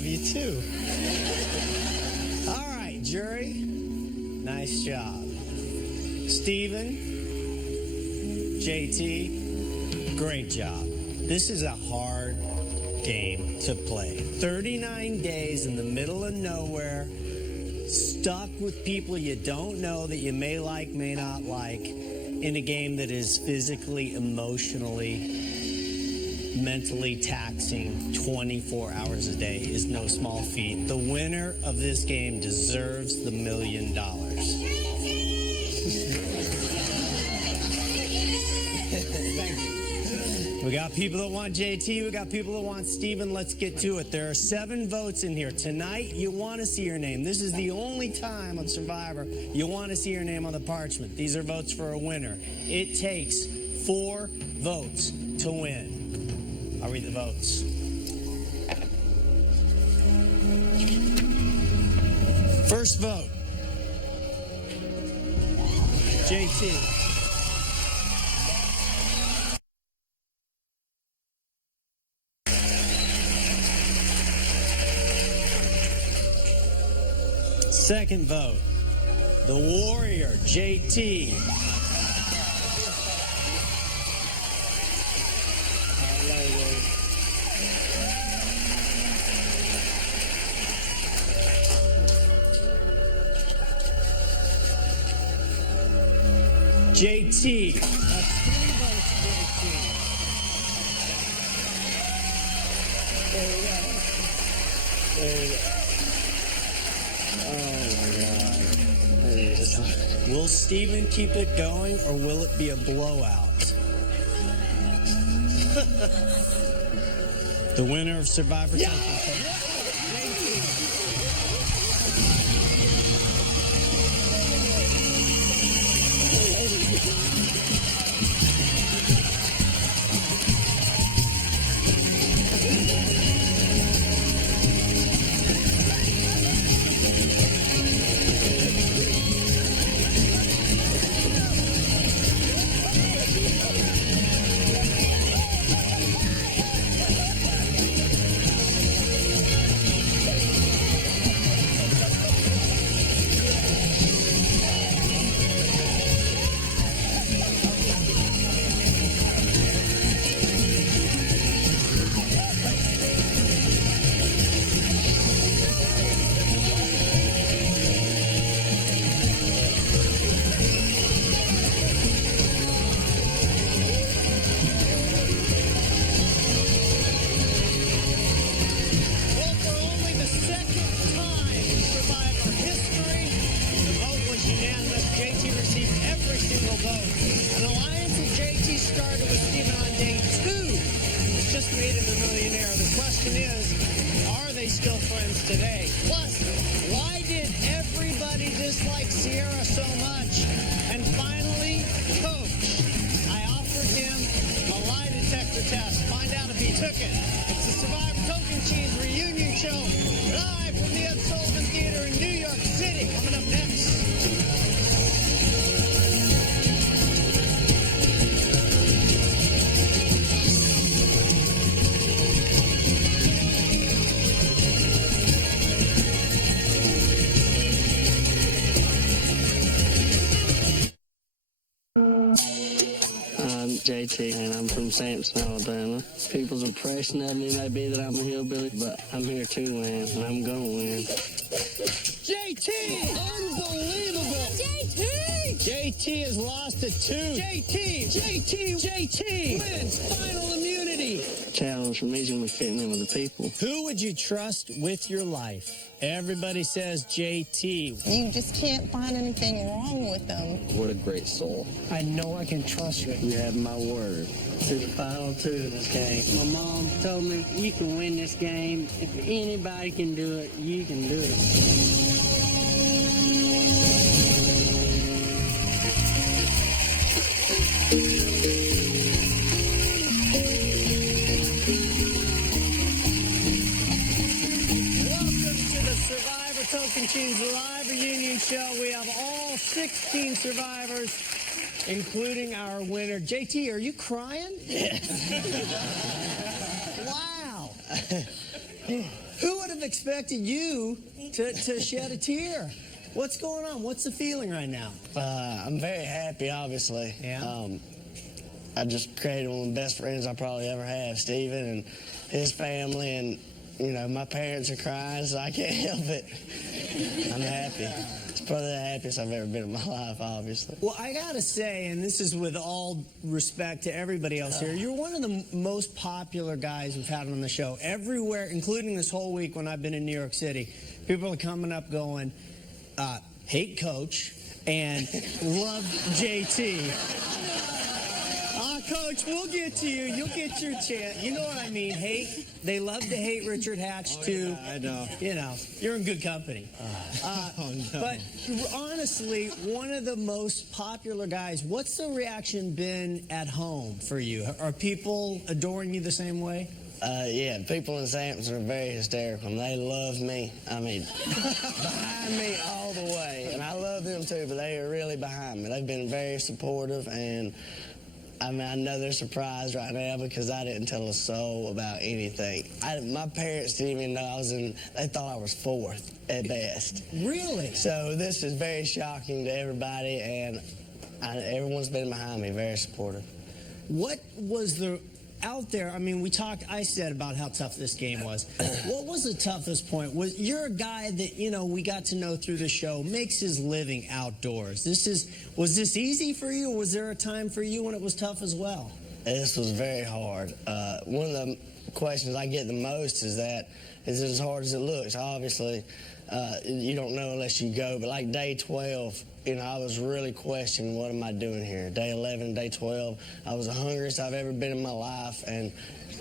love you too. All right, jury. Nice job. Steven, JT, great job. This is a hard game to play. 39 days in the middle of nowhere, stuck with people you don't know that you may like, may not like, in a game that is physically, emotionally, mentally taxing 24 hours a day is no small feat. The winner of this game deserves the $1 million. Thank you. We got people that want JT. We got people that want Steven. Let's get to it. There are 7 votes in here. Tonight, you want to see your name. This is the only time on Survivor you want to see your name on the parchment. These are votes for a winner. It takes 4 votes to win. I'll read the votes. First vote, JT. Second vote, the Warrior, JT. JT. That's 3 votes, JT. There we go. There we go. Oh my God. Will Steven keep it going or will it be a blowout? The winner of Survivor Championship. JT, and I'm from Sampson, Alabama. People's impression of me may be that I'm a hillbilly, but I'm here to win, and I'm gonna win. JT! Unbelievable! JT! JT has lost to 2. JT wins final immunity. Challenge for me is gonna be fitting in with the people. Who would you trust with your life? Everybody says JT. You just can't find anything wrong with them. What a great soul. I know I can trust you. You have my word. To the final 2 in this game. My mom told me, you can win this game. If anybody can do it, you can do it. Token Team's live reunion show. We have all 16 survivors, including our winner. JT, are you crying? Yes. Wow. Who would have expected you to shed a tear? What's going on? What's the feeling right now? I'm very happy, obviously. Yeah. I just created one of the best friends I probably ever have, Steven, and his family, and, you know, my parents are crying, so I can't help it. I'm happy. It's probably the happiest I've ever been in my life, obviously. Well, I gotta say, and this is with all respect to everybody else here, you're one of the most popular guys we've had on the show. Everywhere, including this whole week when I've been in New York City, people are coming up going, hate Coach and love JT. Coach, we'll get to you. You'll get your chance. You know what I mean? Hate. They love to hate Richard Hatch, too. Yeah, I know. You know, you're in good company. Oh, no. But honestly, one of the most popular guys, what's the reaction been at home for you? Are people adoring you the same way? Yeah, people in Sampson are very hysterical, and they love me. I mean, behind me all the way. And I love them, too, but they are really behind me. They've been very supportive, and I mean, I know they're surprised right now because I didn't tell a soul about anything. My parents didn't even know I was in, they thought I was fourth at best. Really? So this is very shocking to everybody, and everyone's been behind me, very supportive. What was the, out there, I mean, I said about how tough this game was. What was the toughest point? You're a guy that, you know, we got to know through the show, makes his living outdoors. Was this easy for you, or was there a time for you when it was tough as well? This was very hard. One of the questions I get the most is it as hard as it looks? Obviously, you don't know unless you go, but like day 12, you know, I was really questioning, what am I doing here? Day 11, day 12, I was the hungriest I've ever been in my life, and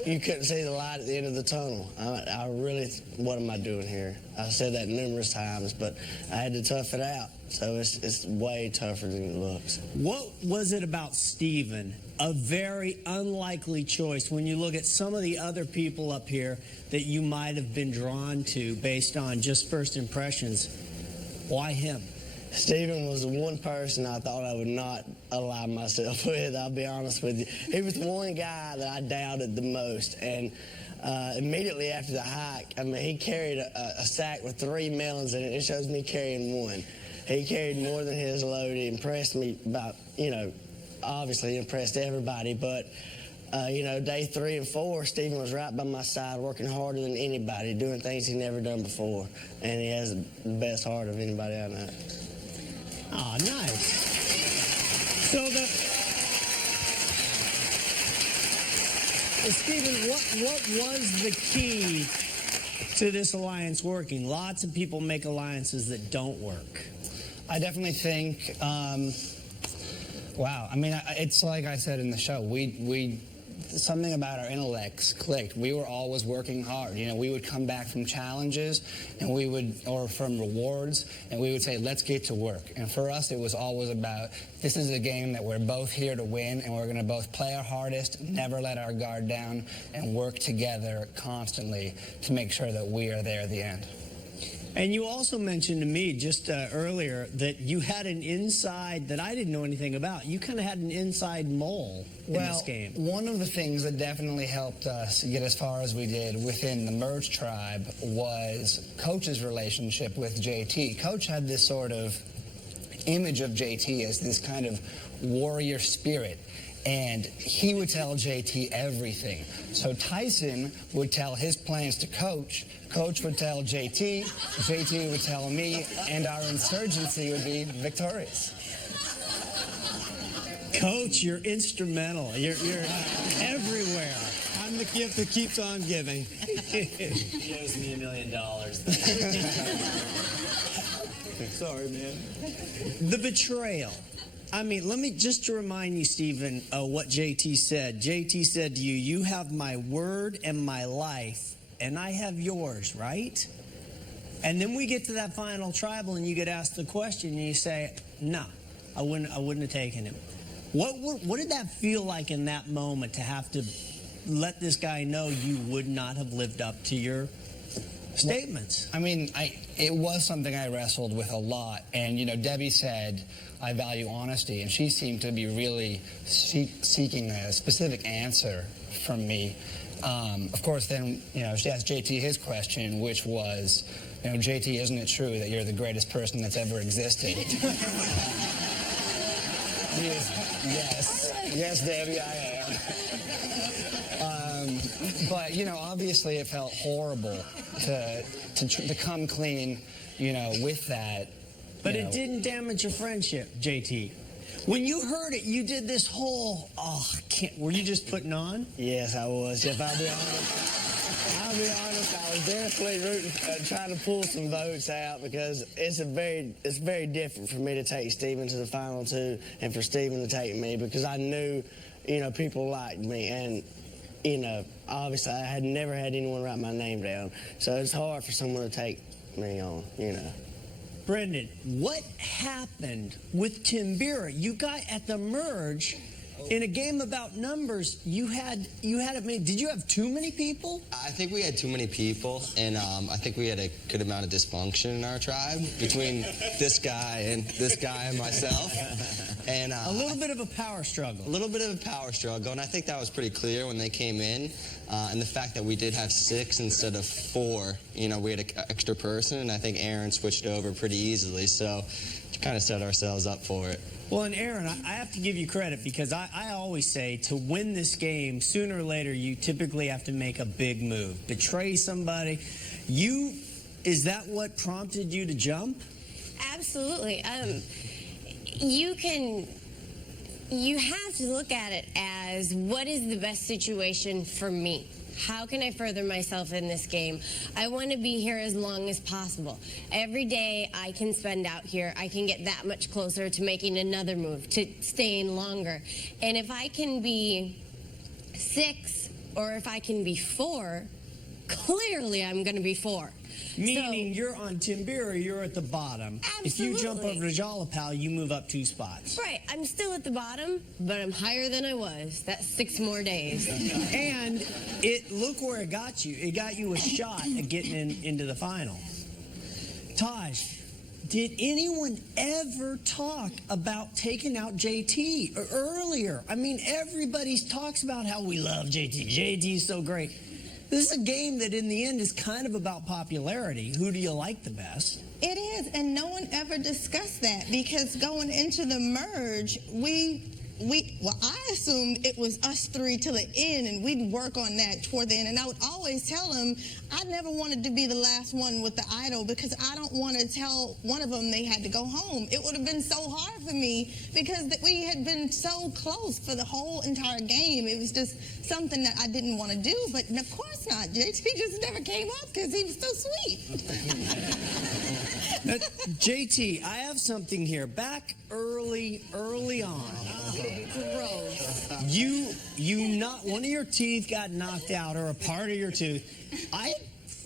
you couldn't see the light at the end of the tunnel. I really, what am I doing here? I said that numerous times, but I had to tough it out. So it's way tougher than it looks. What was it about Steven, a very unlikely choice, when you look at some of the other people up here that you might have been drawn to based on just first impressions? Why him? Steven was the one person I thought I would not align myself with, I'll be honest with you. He was the one guy that I doubted the most, and immediately after the hike, I mean, he carried a sack with 3 melons in it. It shows me carrying 1. He carried more than his load. He impressed me about, you know, obviously impressed everybody, but you know, day 3 and 4, Steven was right by my side, working harder than anybody, doing things he'd never done before, and he has the best heart of anybody I know. Oh, nice. So Steven, what was the key to this alliance working? Lots of people make alliances that don't work. I definitely think, wow, I mean, it's like I said in the show, something about our intellects clicked. We were always working hard. You know, we would come back from challenges or from rewards, and we would say, let's get to work. And for us, it was always about, this is a game that we're both here to win, and we're going to both play our hardest, never let our guard down, and work together constantly to make sure that we are there at the end. And you also mentioned to me just earlier that you had an inside that I didn't know anything about. You kind of had an inside mole in this game. One of the things that definitely helped us get as far as we did within the Merge tribe was Coach's relationship with JT. Coach had this sort of image of JT as this kind of warrior spirit, and he would tell JT everything. So Tyson would tell his plans to Coach, Coach would tell JT, JT would tell me, and our insurgency would be victorious. Coach, you're instrumental. You're everywhere. I'm the gift that keeps on giving. He owes me $1 million. Sorry, man. The betrayal. I mean, let me just to remind you, Steven, what JT said. JT said to you, you have my word and my life, and I have yours, right? And then we get to that final tribal, and you get asked the question, and you say, no, I wouldn't have taken him. What did that feel like in that moment to have to let this guy know you would not have lived up to your statements? I mean, it was something I wrestled with a lot, and, you know, Debbie said, I value honesty, and she seemed to be really seeking a specific answer from me. Of course, then, she asked JT his question, which was, JT, isn't it true that you're the greatest person that's ever existed? Yes, Debbie, I am. But, obviously it felt horrible to come clean, with that. But it didn't damage your friendship, JT. When you heard it, you did this whole, were you just putting on? Yes, I was. If I'll be honest, I was definitely rooting, trying to pull some votes out because it's very different for me to take Stephen to the final two and for Stephen to take me because I knew, people liked me and, obviously I had never had anyone write my name down. So it's hard for someone to take me on, Brendan, what happened with Timbira? You got at the merge in a game about numbers. You had it made. Did you have too many people? I think we had too many people, and I think we had a good amount of dysfunction in our tribe between this guy and myself. And a little bit of a power struggle. A little bit of a power struggle, and I think that was pretty clear when they came in. And the fact that we did have 6 instead of 4, we had an extra person, and I think Aaron switched over pretty easily, so kind of set ourselves up for it. Well, and Aaron, I have to give you credit because I always say to win this game, sooner or later, you typically have to make a big move. Betray somebody. Is that what prompted you to jump? Absolutely. You have to look at it as what is the best situation for me? How can I further myself in this game? I want to be here as long as possible. Every day I can spend out here, I can get that much closer to making another move, to staying longer. And if I can be 6 or if I can be 4, clearly I'm going to be 4. Meaning you're on Timbira, you're at the bottom. Absolutely. If you jump over to Jalapal, you move up 2 spots. Right. I'm still at the bottom, but I'm higher than I was. That's 6 more days. And look where it got you. It got you a shot at getting into the final. Taj, did anyone ever talk about taking out JT earlier? I mean, everybody talks about how we love JT. JT's so great. This is a game that in the end is kind of about popularity. Who do you like the best? It is, and no one ever discussed that because going into the merge, I assumed it was us 3 till the end, and we'd work on that toward the end. And I would always tell them I never wanted to be the last one with the idol because I don't want to tell one of them they had to go home. It would have been so hard for me because we had been so close for the whole entire game. It was just something that I didn't want to do, but of course not. JT just never came up because he was so sweet. JT, I have something here. Back early on. Gross. One of your teeth got knocked out, or a part of your tooth.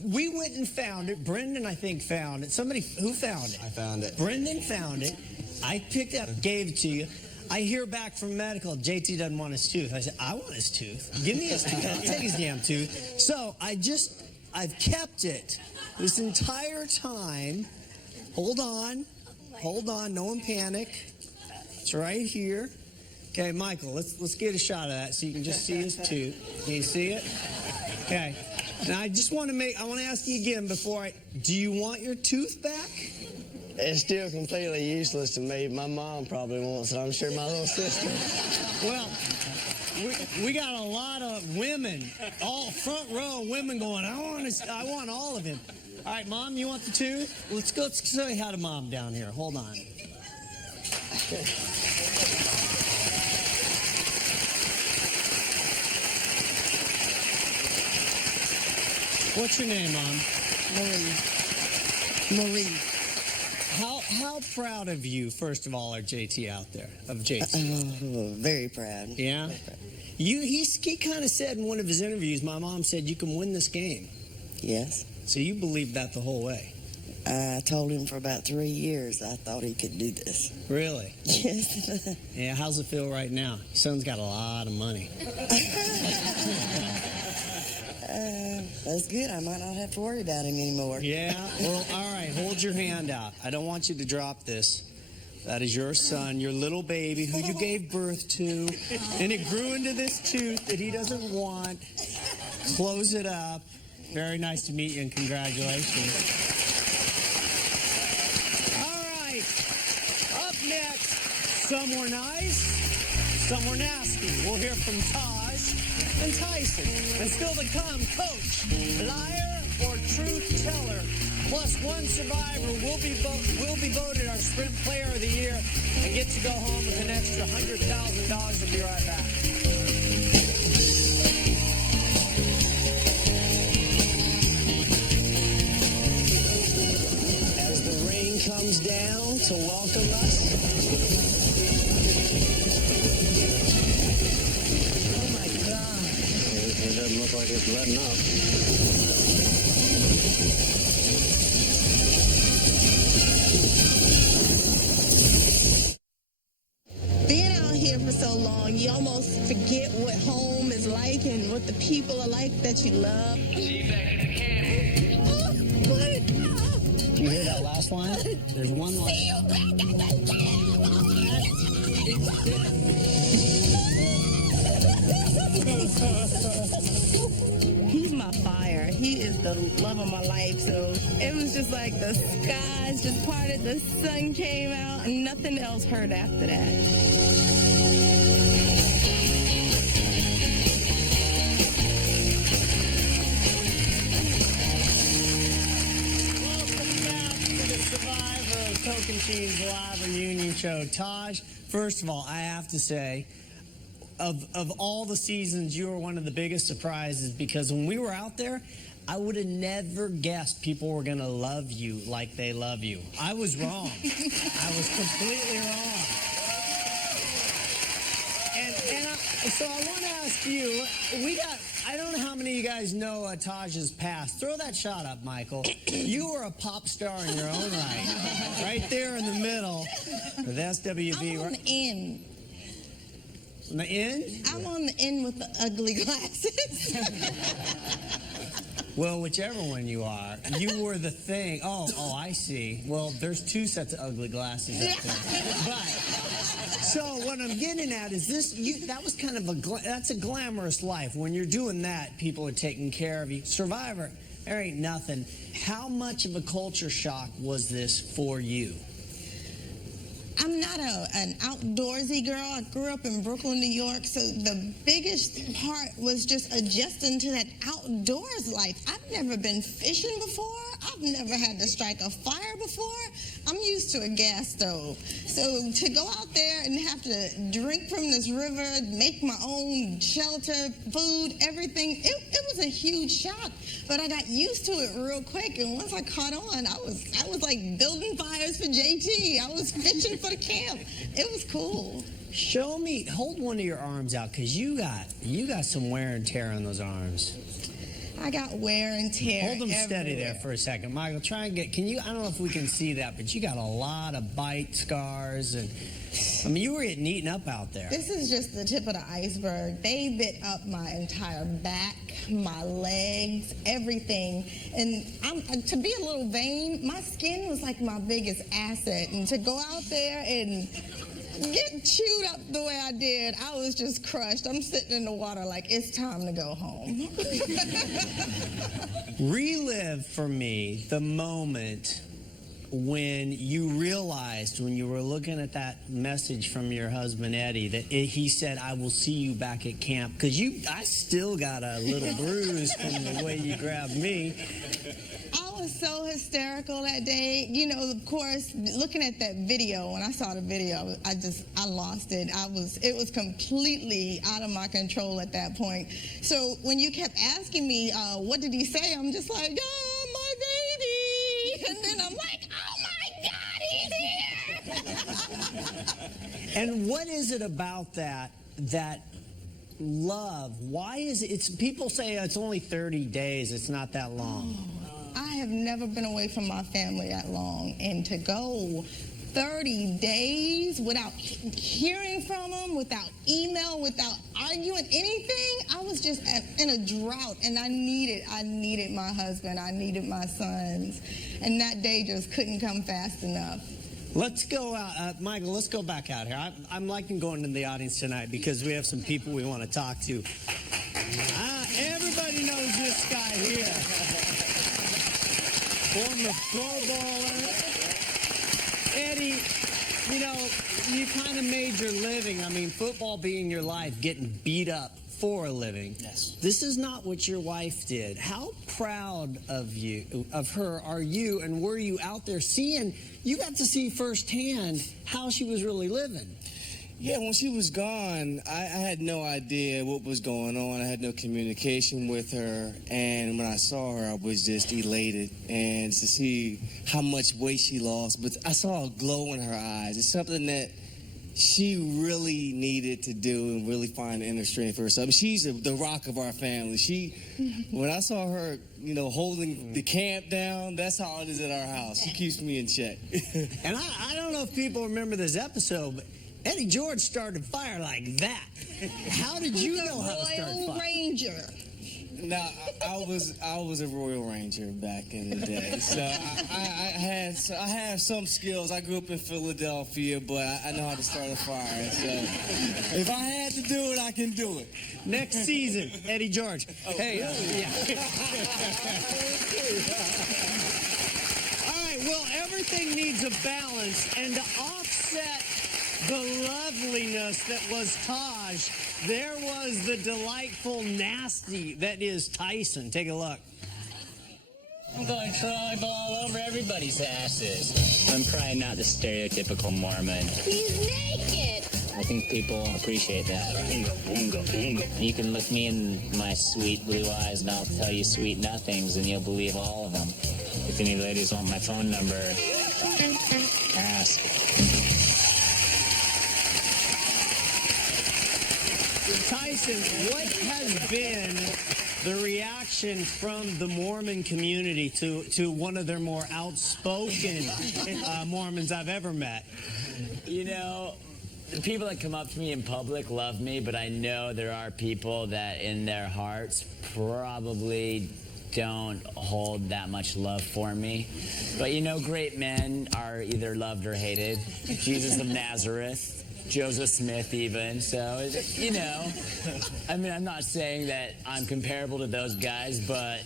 We went and found it. Brendan, I think, found it. Somebody, who found it? I found it. Brendan found it. I picked it up, gave it to you. I hear back from medical, JT doesn't want his tooth. I said, I want his tooth. Give me his tooth. I'll take his damn tooth. So I've kept it this entire time. Hold on, no one panic. It's right here. Okay, Michael, let's get a shot of that so you can just see his tooth. Can you see it? Okay. And I want to ask you again do you want your tooth back? It's still completely useless to me. My mom probably wants it. I'm sure my little sister. Well, we got a lot of women, all front row women going, I want all of him. All right, Mom, you want the tooth? Let's say hi to Mom down here. Hold on. What's your name, Mom? Marie. How proud of you, first of all, are JT out there? Of JT? Very proud. Yeah? Very proud. He kind of said in one of his interviews, my mom said you can win this game. Yes. So you believed that the whole way? I told him for about 3 years I thought he could do this. Really? Yes. Yeah, how's it feel right now? Your son's got a lot of money. That's good. I might not have to worry about him anymore. Yeah? Well, all right, hold your hand out. I don't want you to drop this. That is your son, your little baby who you gave birth to, and it grew into this tooth that he doesn't want. close it up. Very nice to meet you, and congratulations. All right. Up next, some were nice, some were nasty. We'll hear from Taj and Tyson. And still to come, Coach, liar or truth teller. Plus, one survivor will be voted our Sprint Player of the Year and get to go home with an extra $100,000. We'll be right back. As the rain comes down to welcome us. Oh my God. It doesn't look like it's letting up. Being out here for so long, you almost forget what home is like and what the people are like that you love. See you back at the camp. You hear that last line? There's one line. He's my fire. He is the love of my life. So it was just like the skies just parted, the sun came out, and nothing else hurt after that. Token Team's live reunion show. Taj, first of all, I have to say, of all the seasons, you were one of the biggest surprises because when we were out there, I would have never guessed people were going to love you like they love you. I was wrong. I was completely wrong. So I want to ask you, I don't know how many of you guys know Taj's past. Throw that shot up, Michael. You were a pop star in your own right. Right there in the middle with SWV. I'm on the end. On the end? I'm on the end with the ugly glasses. Well, whichever one you are, you were the thing. Oh, I see. Well, there's two sets of ugly glasses up there. But, so what I'm getting at is this, that was kind of that's a glamorous life. When you're doing that, people are taking care of you. Survivor, there ain't nothing. How much of a culture shock was this for you? I'm not an outdoorsy girl. I grew up in Brooklyn, New York, so the biggest part was just adjusting to that outdoors life. I've never been fishing before. I've never had to strike a fire before. I'm used to a gas stove. So to go out there and have to drink from this river, make my own shelter, food, everything, it was a huge shock. But I got used to it real quick, and once I caught on, I was like building fires for JT. I was fishing for the camp. It was cool. Show me, hold one of your arms out, because you got some wear and tear on those arms. I got wear and tear. Hold them steady everywhere. there for a second. Michael, try and I don't know if we can see that, but you got a lot of bite scars, and I mean, you were getting eaten up out there. This is just the tip of the iceberg. They bit up my entire back, my legs, everything. And to be a little vain, my skin was like my biggest asset. And to go out there and get chewed up the way I did, I was just crushed. I'm sitting in the water like, it's time to go home. Relive for me the moment when you realized, when you were looking at that message from your husband Eddie, that he said, "I will see you back at camp," because I still got a little bruise from the way you grabbed me. I was so hysterical that day. You know, of course, looking at that video, when I saw the video, I lost it. It was completely out of my control at that point. So when you kept asking me, what did he say? I'm just like, oh, my baby. And then I'm like, oh my God, he's here. And what is it about that love? Why is it, people say it's only 30 days, it's not that long. I have never been away from my family that long, and to go 30 days without hearing from them, without email, without arguing anything, I was just in a drought, and I needed my husband, I needed my sons, and that day just couldn't come fast enough. Let's go out, Michael, let's go back out here. I'm liking going to the audience tonight because we have some people we want to talk to. Everybody knows this guy here. Former Pro Bowler. Eddie, you know, you kind of made your living. I mean, football being your life, getting beat up for a living. Yes. This is not what your wife did. How proud of her are you, and were you out there seeing, you got to see firsthand how she was really living? Yeah, when she was gone, I had no idea what was going on. I had no communication with her, and when I saw her, I was just elated. And to see how much weight she lost, but I saw a glow in her eyes. It's something that she really needed to do and really find inner strength for herself. She's the rock of our family. When I saw her, you know, holding the camp down, that's how it is at our house. She keeps me in check. And I don't know if people remember this episode, but Eddie George started fire like that. How did you know how to start Royal fire? Ranger. Now, I was a Royal Ranger back in the day, so I have some skills. I grew up in Philadelphia, but I know how to start a fire. So if I had to do it, I can do it. Next season, Eddie George. Hey, yeah. All right, well, everything needs a balance, and to offset the loveliness that was Taj, there was the delightful nasty that is Tyson. Take a look. I'm going to tribal over everybody's asses. I'm probably not the stereotypical Mormon. He's naked. I think people appreciate that. You can look me in my sweet blue eyes and I'll tell you sweet nothings and you'll believe all of them. If any ladies want my phone number, ask. Tyson, what has been the reaction from the Mormon community to one of their more outspoken Mormons I've ever met? You know, the people that come up to me in public love me, but I know there are people that in their hearts probably don't hold that much love for me. But you know, great men are either loved or hated. Jesus of Nazareth, Joseph Smith even. So, you know, I mean, I'm not saying that I'm comparable to those guys, but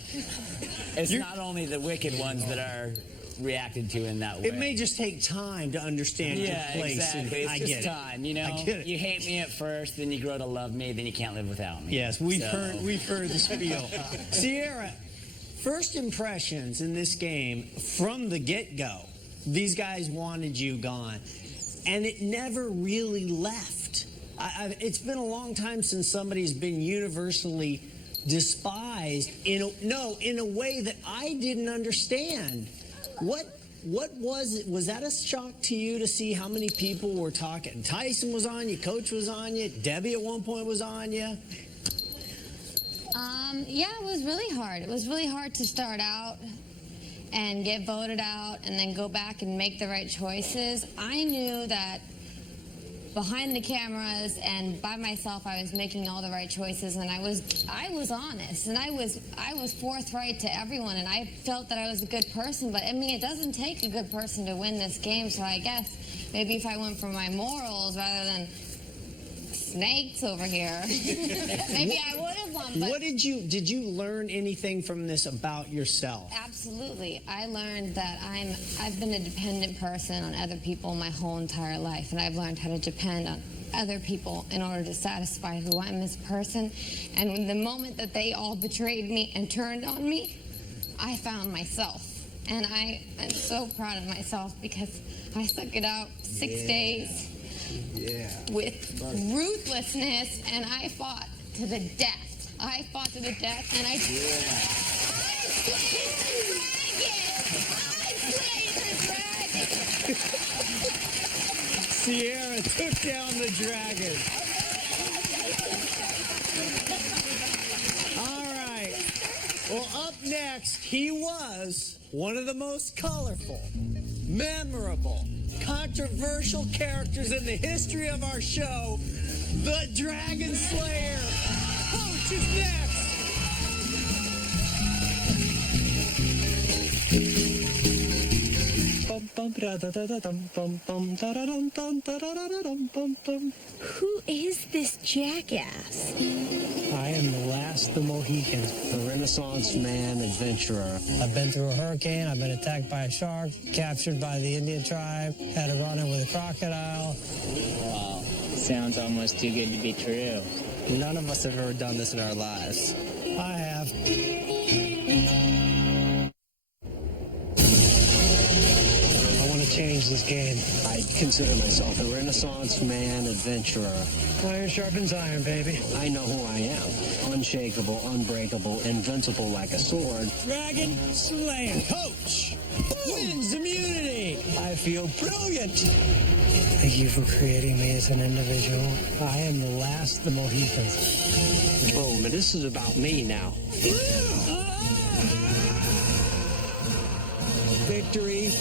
it's not only the wicked ones that are reacted to in that way. It may just take time to understand your place. Exactly. It's I just get time, you know? I get it. You hate me at first, then you grow to love me, then you can't live without me. Yes, we've heard the spiel. Sierra, first impressions in this game from the get-go, these guys wanted you gone, and it never really left. It's been a long time since somebody's been universally despised in a way that I didn't understand. What was it? Was that a shock to you to see how many people were talking? Tyson was on you, Coach was on you, Debbie at one point was on you. Yeah, it was really hard. It was really hard to start out and get voted out and then go back and make the right choices. I knew that behind the cameras and by myself, I was making all the right choices, and I was honest, and I was forthright to everyone, and I felt that I was a good person. But I mean, it doesn't take a good person to win this game. So I guess maybe if I went for my morals rather than snakes over here, maybe I would have won. But Did you learn anything from this about yourself? Absolutely. I learned that I've been a dependent person on other people my whole entire life, and I've learned how to depend on other people in order to satisfy who I am as a person. And when the moment that they all betrayed me and turned on me, I found myself. And I am so proud of myself because I stuck it out 6 days with ruthlessness, and I fought to the death. I fought to the death, and I Sierra took down the dragon. All right. Well, up next, he was one of the most colorful, memorable, controversial characters in the history of our show, the Dragon Slayer. Coach is next. Bum, bum, Who is this jackass? I am the last of the Mohicans, the Renaissance man adventurer. I've been through a hurricane. I've been attacked by a shark, captured by the Indian tribe, had a run-in with a crocodile. Wow, sounds almost too good to be true. None of us have ever done this in our lives. I have. I want to change this game. I consider myself a Renaissance man adventurer. Iron sharpens iron, baby. I know who I am. Unshakable, unbreakable, invincible like a sword. Dragon Slayer. Coach wins immunity. I feel brilliant. Thank you for creating me as an individual. I am the last of the Mohicans. Boom, and this is about me now. Victory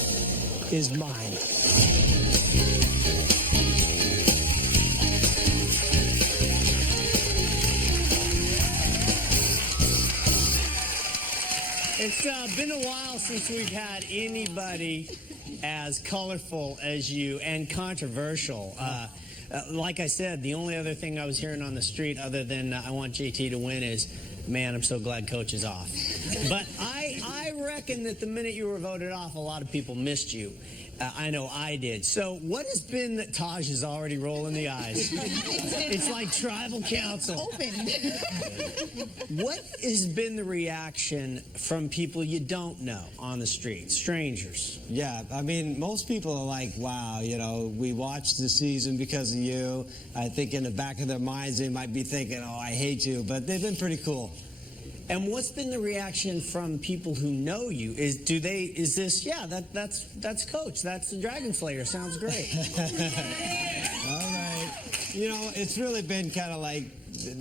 is mine. It's been a while since we've had anybody as colorful as you and controversial. Like I said, the only other thing I was hearing on the street other than I want JT to win is, man, I'm so glad Coach is off. But I reckon that the minute you were voted off, a lot of people missed you. I know I did. So what has been that Taj is already rolling the eyes? It's like tribal council. Open. What has been the reaction from people you don't know on the street, strangers? Yeah, I mean, most people are like, wow, you know, we watched the season because of you. I think in the back of their minds, they might be thinking, oh, I hate you, but they've been pretty cool. And what's been the reaction from people who know you? Is this, yeah, that's Coach, that's the Dragon Slayer, sounds great. All right. You know, it's really been kind of like,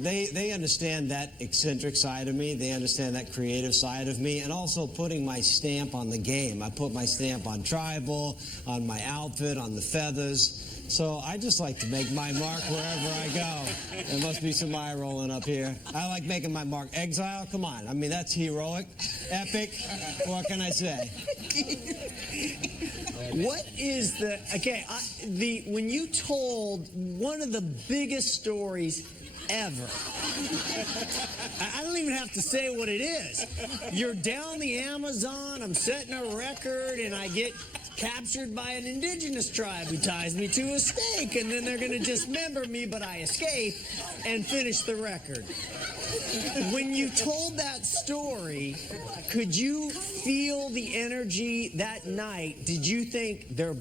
they understand that eccentric side of me. They understand that creative side of me, and also putting my stamp on the game. I put my stamp on tribal, on my outfit, on the feathers. So I just like to make my mark wherever I go. There must be some eye rolling up here. I like making my mark. Exile, come on. I mean, that's heroic, epic. What can I say? What is the, okay, when you told one of the biggest stories ever, I don't even have to say what it is. You're down the Amazon, I'm setting a record, and I get captured by an indigenous tribe who ties me to a stake, and then they're going to dismember me, but I escape and finish the record. When you told that story, could you feel the energy that night? Did you think they're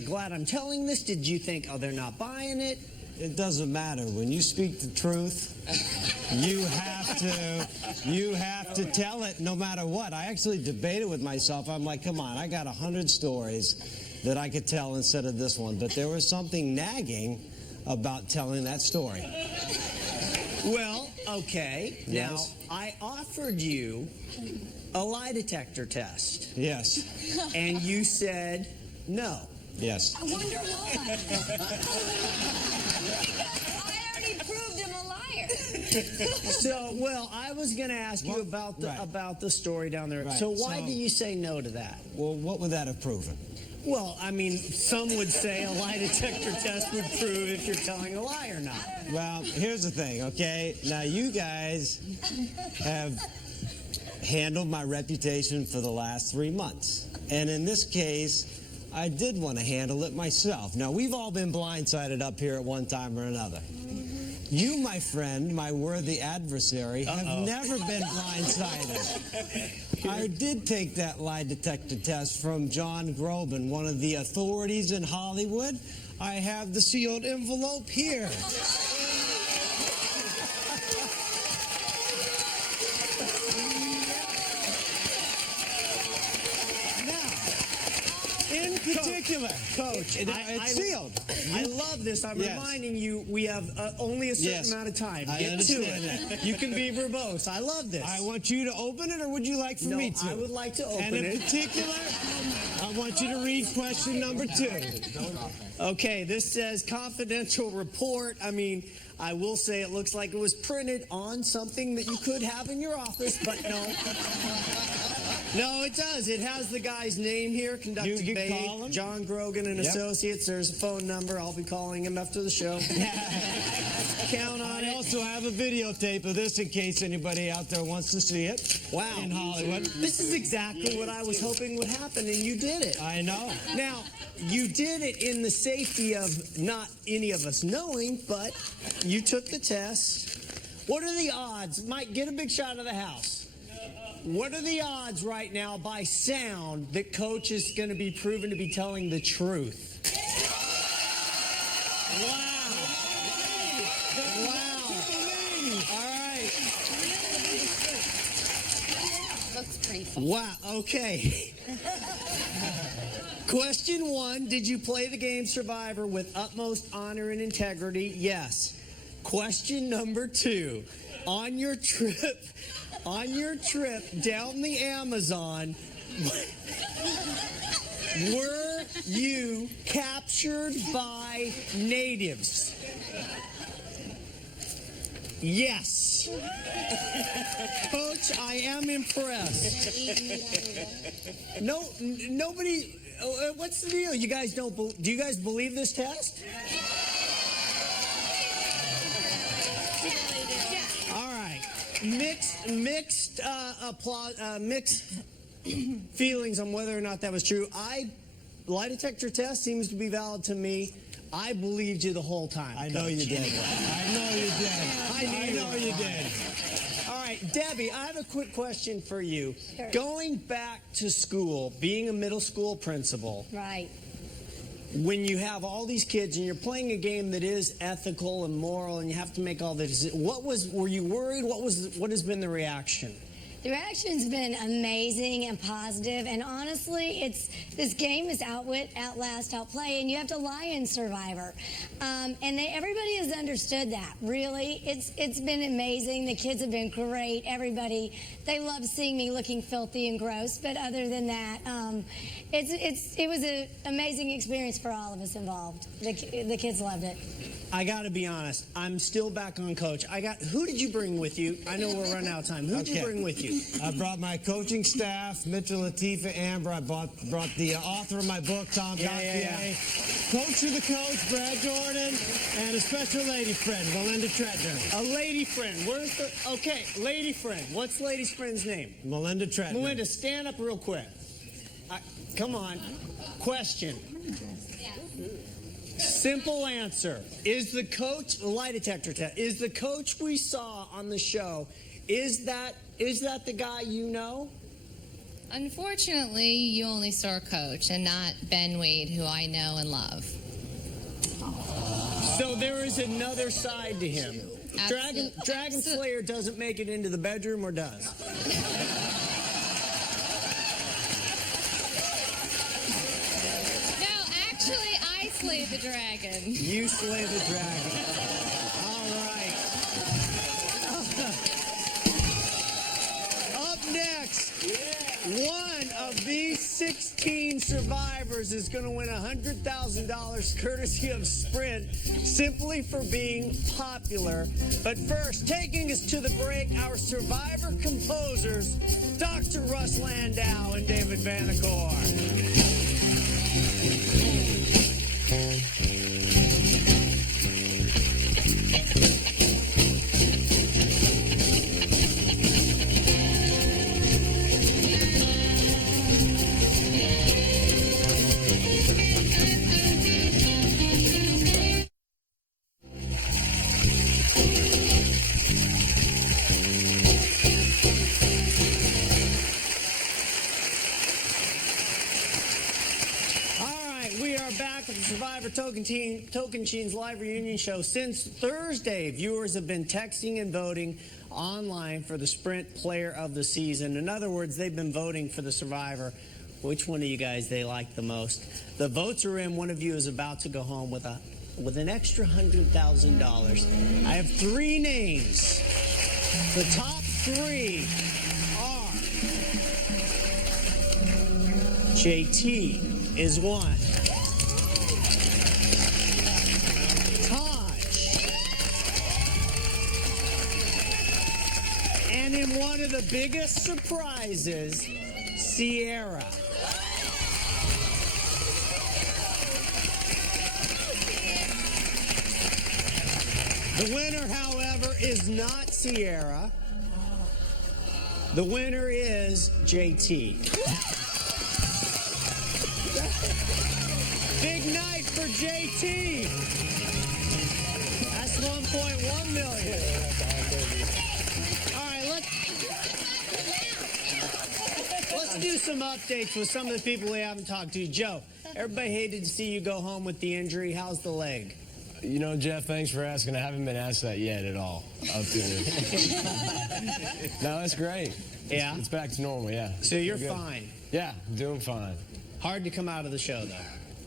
glad I'm telling this? Did you think, oh, they're not buying it? It doesn't matter. When you speak the truth, you have to tell it no matter what. I actually debated with myself. I'm like, come on, I got 100 stories that I could tell instead of this one. But there was something nagging about telling that story. Well, okay. Yes. Now, I offered you a lie detector test. Yes. And you said no. Yes. I wonder why. I already proved him a liar. So, well, I was going to ask you about the story down there. Right. So why do you say no to that? Well, what would that have proven? Well, I mean, some would say a lie detector test would prove if you're telling a lie or not. Well, here's the thing, okay? Now, you guys have handled my reputation for the last 3 months. And in this case, I did want to handle it myself. Now, we've all been blindsided up here at one time or another. You, my friend, my worthy adversary, have never been blindsided. I did take that lie detector test from John Groban, one of the authorities in Hollywood. I have the sealed envelope here. In particular, Coach, it's sealed. I love this. I'm reminding you we have only a certain amount of time. I Get to understand it. that. You can be verbose. I love this. I want you to open it, or would you like for me to? I would like to open it. And in particular, I want you to read question number 2. Okay, this says confidential report. I mean, I will say it looks like it was printed on something that you could have in your office, but no. No, it does. It has the guy's name here. Conducted You by call him? John Grogan and Yep. Associates. There's a phone number. I'll be calling him after the show. Count on I it. also have a videotape of this in case anybody out there wants to see it. Wow. In Hollywood. This is exactly what I was hoping would happen, and you did it. I know. Now, you did it in the safety of not any of us knowing, but you took the test. What are the odds? Mike, get a big shot of the house. What are the odds right now by sound that Coach is going to be proven to be telling the truth? Wow. All right. Looks pretty fun. Wow. Okay. Question 1, did you play the game Survivor with utmost honor and integrity? Yes. Question number 2, on your trip down the Amazon, were you captured by natives? Yes. Coach, I am impressed. Nobody. What's the deal? You guys don't. Do you guys believe this test? All right. Mixed applause. Mixed feelings on whether or not that was true. Lie detector test seems to be valid to me. I believed you the whole time. I know you did. I know you did. I know you did. All right, Debbie, I have a quick question for you. Sure. Going back to school, being a middle school principal, Right. when you have all these kids and you're playing a game that is ethical and moral and you have to make all this, were you worried? What has been the reaction? The reaction's been amazing and positive, and honestly, this game is outwit, outlast, outplay, and you have to lie in Survivor. Everybody has understood that. Really, it's been amazing. The kids have been great. Everybody, they love seeing me looking filthy and gross. But other than that, it was an amazing experience for all of us involved. The kids loved it. I got to be honest. I'm still back on Coach. Who did you bring with you? I know we're running out of time. Who did you bring with you? I brought my coaching staff, Mitchell, Latifah, Amber. I brought the author of my book, Tom Gauthier. Coach of the coach, Brad Jordan, and a special lady friend, Melinda Tretner. A lady friend. Okay, lady friend. What's lady's friend's name? Melinda Tretner. Melinda, stand up real quick. Come on. Question. Simple answer. Is the coach, lie detector test, is the coach we saw on the show, is that the guy you know? Unfortunately, you only saw Coach and not Ben Wade, who I know and love. So there is another side to him. Dragon Slayer doesn't make it into the bedroom, or does? No, actually, I slay the dragon. You slay the dragon. All right. Up next, one of these 16 survivors is going to win $100,000 courtesy of Sprint simply for being popular. But first, taking us to the break, our survivor composers, Dr. Russ Landau and David Vanacore. Token Teens live reunion show. Since Thursday, viewers have been texting and voting online for the Sprint Player of the Season. In other words, they've been voting for the survivor. Which one of you guys they like the most? The votes are in. One of you is about to go home with an extra $100,000. I have 3 names. The top 3 are JT is 1. And in one of the biggest surprises, Sierra. The winner, however, is not Sierra. The winner is JT. Big night for JT. That's 1.1 million. All right, let's do some updates with some of the people we haven't talked to. Joe, everybody hated to see you go home with the injury. How's the leg? You know, Jeff, thanks for asking. I haven't been asked that yet at all. Up to this. No, that's great. Yeah? It's back to normal, yeah. So you're fine? Yeah, doing fine. Hard to come out of the show, though.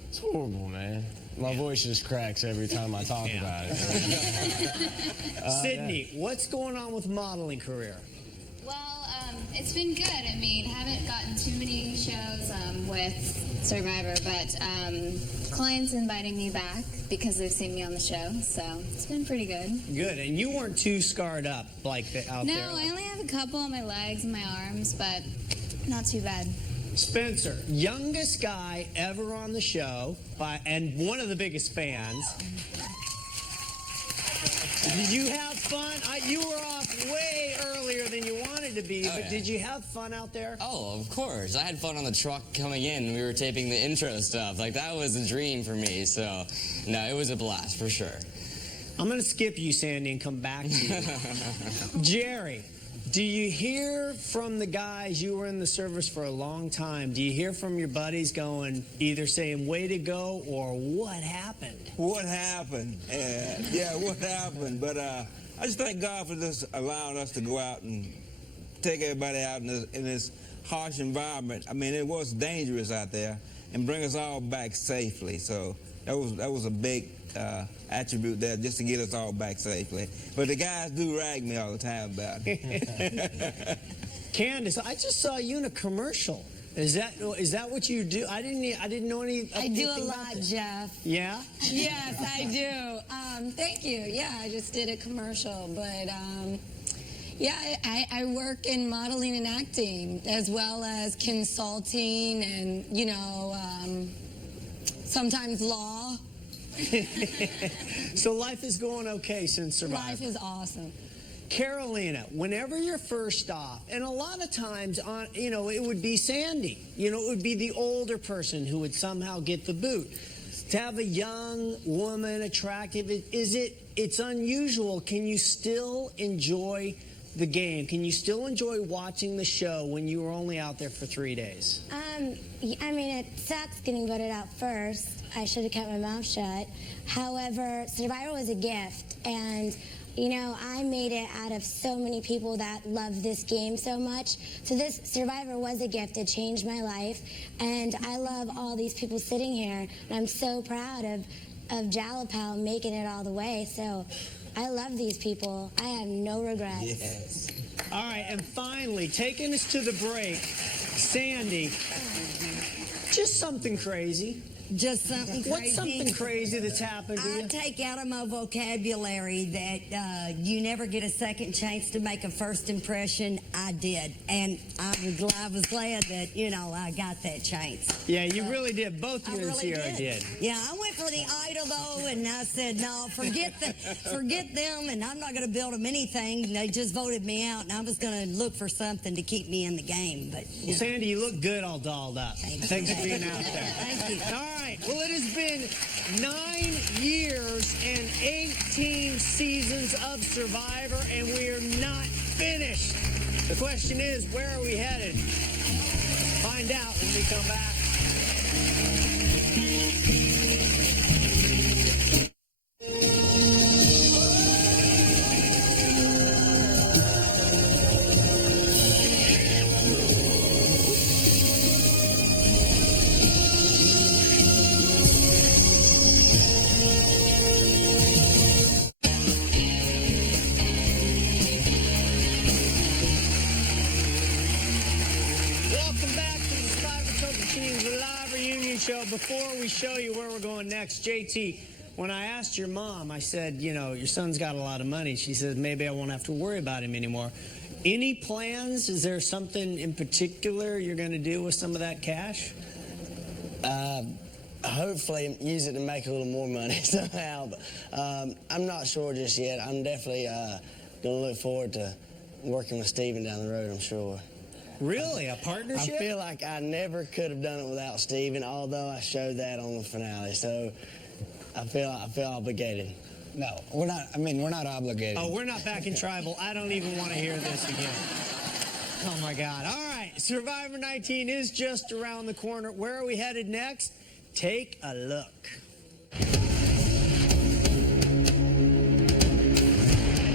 It's horrible, man. My voice just cracks every time I talk about it. Sydney, what's going on with modeling career? Well, it's been good. I mean, haven't gotten too many shows with Survivor, but clients inviting me back because they've seen me on the show, so it's been pretty good. Good, and you weren't too scarred up like out there. No, I only have a couple on my legs and my arms, but not too bad. Spencer, youngest guy ever on the show, and one of the biggest fans. Did you have fun? You were off way earlier than you wanted to be, but did you have fun out there? Oh, of course. I had fun on the truck coming in. We were taping the intro stuff. Like, that was a dream for me. So, no, it was a blast for sure. I'm going to skip you, Sandy, and come back to you. Jerry, do you hear from the guys? You were in the service for a long time. Do you hear from your buddies going, either saying, way to go, or what happened? What happened? Yeah, what happened? But I just thank God for just allowing us to go out and take everybody out in this harsh environment. I mean, it was dangerous out there, and bring us all back safely. So that was a big attribute there, just to get us all back safely. But the guys do rag me all the time about it. Candace, I just saw you in a commercial. Is that what you do? I didn't know any. I do a lot, Jeff. Yeah? Yes, I do. Thank you. Yeah, I just did a commercial, but yeah, I work in modeling and acting, as well as consulting and, you know, sometimes law. So life is going okay since Survivor. Life is awesome. Carolina, whenever you're first off, and a lot of times, it would be Sandy. It would be the older person who would somehow get the boot. To have a young woman, attractive, it's unusual. Can you still enjoy the game? Can you still enjoy watching the show when you were only out there for 3 days? I mean, it sucks getting voted out first. I should have kept my mouth shut. However, Survivor was a gift, and I made it out of so many people that love this game so much. So this Survivor was a gift. It changed my life. And I love all these people sitting here. And I'm so proud of Jalapal making it all the way. So I love these people. I have no regrets. Yes. All right, and finally, taking us to the break, Sandy, just something crazy. Just something crazy. What's something crazy that's happened to you? I take out of my vocabulary that you never get a second chance to make a first impression. I did. And I was glad that, I got that chance. Yeah, you really did. Both you and Sierra did. Yeah, I went for the idol, though, and I said, no, forget them, and I'm not going to build them anything. They just voted me out, and I was going to look for something to keep me in the game. But Sandy, you look good all dolled up. Thanks for being out there. Thank you. All right. Well, it has been 9 years and 18 seasons of Survivor, and we are not finished. The question is, where are we headed? Find out when we come back. Before we show you where we're going next, JT, when I asked your mom, I said, your son's got a lot of money. She said, maybe I won't have to worry about him anymore. Any plans? Is there something in particular you're going to do with some of that cash? Hopefully use it to make a little more money somehow. But, I'm not sure just yet. I'm definitely going to look forward to working with Steven down the road, I'm sure. Really? A partnership? I feel like I never could have done it without Steven, although I showed that on the finale. So I feel obligated. No, we're not. I mean, we're not obligated. Oh, we're not back in tribal. I don't even want to hear this again. Oh, my God. All right. Survivor 19 is just around the corner. Where are we headed next? Take a look.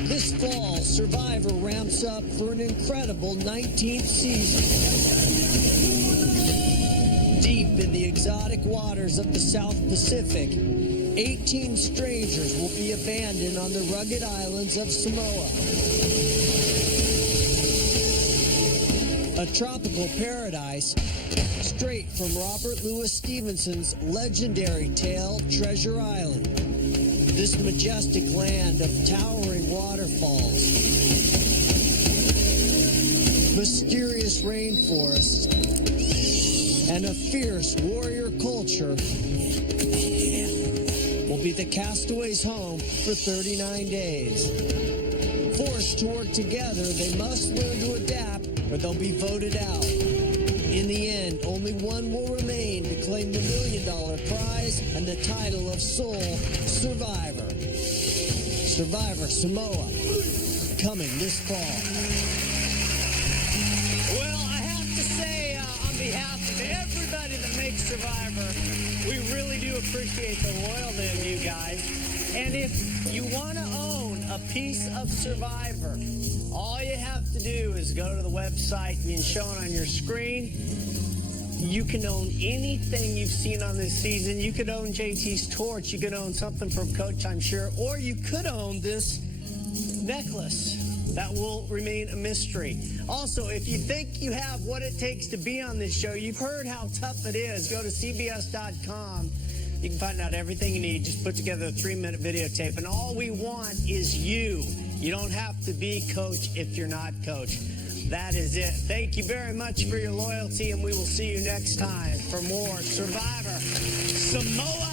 This fall, Survivor ramps up for an incredible 19th season. Deep in the exotic waters of the South Pacific, 18 strangers will be abandoned on the rugged islands of Samoa. A tropical paradise straight from Robert Louis Stevenson's legendary tale, Treasure Island. This majestic land of towering waterfalls, mysterious rainforests, and a fierce warrior culture will be the castaways' home for 39 days. Forced to work together, they must learn to adapt or they'll be voted out. In the end, only one will remain to claim the $1 million prize and the title of sole survivor. Survivor Samoa, coming this fall. Well, I have to say, on behalf of everybody that makes Survivor, we really do appreciate the loyalty of you guys. And if you want to own a piece of Survivor, all you have to do is go to the website being shown on your screen. You can own anything you've seen on this season. You could own JT's torch. You could own something from Coach, I'm sure. Or you could own this necklace. That will remain a mystery. Also, if you think you have what it takes to be on this show, you've heard how tough it is. Go to CBS.com. You can find out everything you need. Just put together a 3-minute videotape. And all we want is you. You don't have to be Coach if you're not Coach. That is it. Thank you very much for your loyalty, and we will see you next time for more Survivor Samoa.